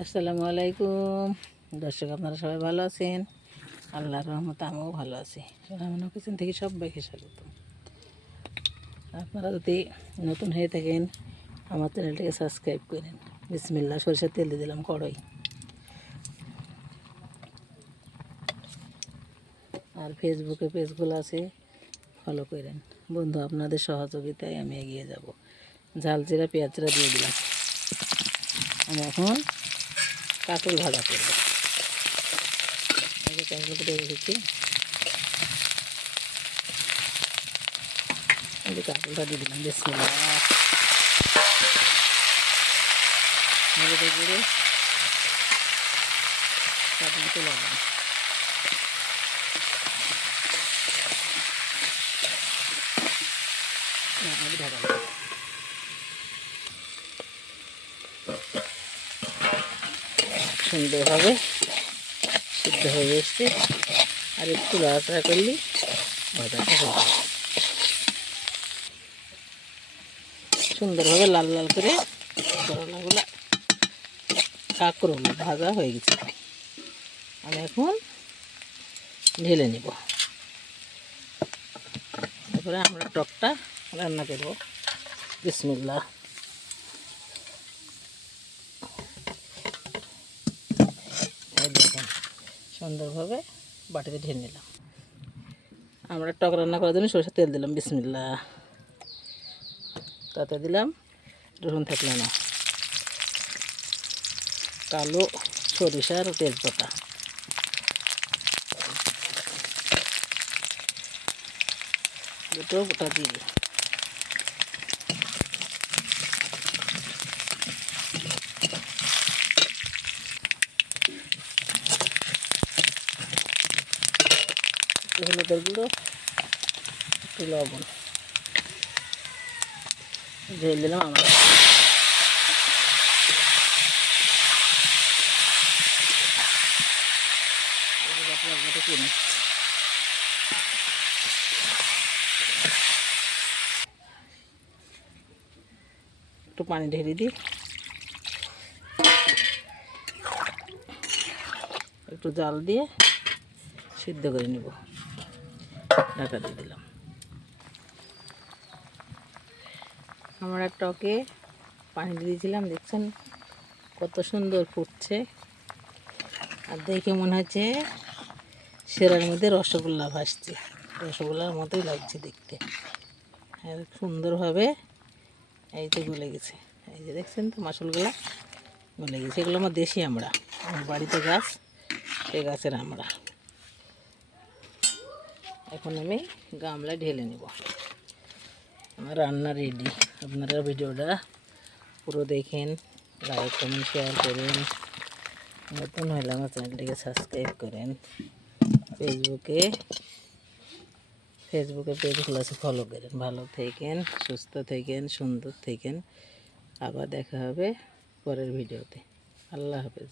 আসসালামু আলাইকুম দর্শক, আপনারা সবাই ভালো আছেন? আল্লাহর রহমতে আমিও ভালো আছি। সোনামনা কিচেন থেকে সবাইকে স্বাগত। আপনারা যদি নতুন হয়ে থাকেন আমার চ্যানেলটাকে সাবস্ক্রাইব করেন। বিসমিল্লাহ, সরিষার তেল দিয়ে দিলাম কড়াই। আর ফেসবুকে পেজগুলো আছে, ফলো করেন। বন্ধু, আপনাদের সহযোগিতায় আমি এগিয়ে যাব। ঝাল জিরা পেঁয়াজরা দিয়ে দিলাম। আমি এখন কাঁকল ভাজা করবো। কাঁকল কেটে রেখেছি, কাঁকলটা দিয়ে দিলাম। বিসমিল্লাহ, হলুদের গুঁড়ো, স্বাদ মতো লবণ। সুন্দরভাবে সিদ্ধ হয়ে এসছে। আর একটু লাড়াচাড়া করলে ভাজাটা হয়ে যাবে। সুন্দরভাবে লাল লাল করে করলাগুলো কাঁকরোল ভাজা হয়ে গেছে। আমি এখন ঢেলে নেব। তারপরে আমরা টকটা রান্না করব। বিসমিল্লাহ। এই দেখেন, সুন্দরভাবে বাটিতে ঢেলে নিলাম। আমরা টক রান্না করার জন্য সরষের তেল দিলাম। বিসমিল্লাহ। তাতে দিলাম রসুন থাকলে না, কালো সরিষার তেজপাতা, দুটো গোটা জিরে, হলুদের গুঁড়ো, একটু লবণ ঢেলে দিলাম। আমরা কিনে একটু পানি ঢেলে দিই, একটু জাল দিয়ে সিদ্ধ করে নেব। ঢাকা দিয়ে দিলাম। আমরা টকে পানি দিয়েছিলাম, দেখছেন কত সুন্দর ফুটছে। আর দেখে মনে হচ্ছে সেরার মধ্যে রসগোল্লা ভাসছে। রসগোল্লার মতোই লাগছে দেখতে। আর সুন্দরভাবে এই তো গলে গেছে। এই যে দেখছেন তো মাছগুলো গলে গেছে। এগুলো আমার দেশি আমড়া, আমার বাড়িতে গাছ, সেই গাছের আমড়া। এখন আমি গামলায় ঢেলে নেব। আমার রান্না রেডি। আপনারা ভিডিওটা পুরো দেখেন, লাইক কমেন্ট শেয়ার করেন। নতুন হলে আমার চ্যানেলটিকে সাবস্ক্রাইব করেন। ফেসবুকে পেজগুলো আছে, ফলো করেন। ভালো থাকেন, সুস্থ থাকেন, সুন্দর থাকেন। আবার দেখা হবে পরের ভিডিওতে। আল্লাহ হাফেজ।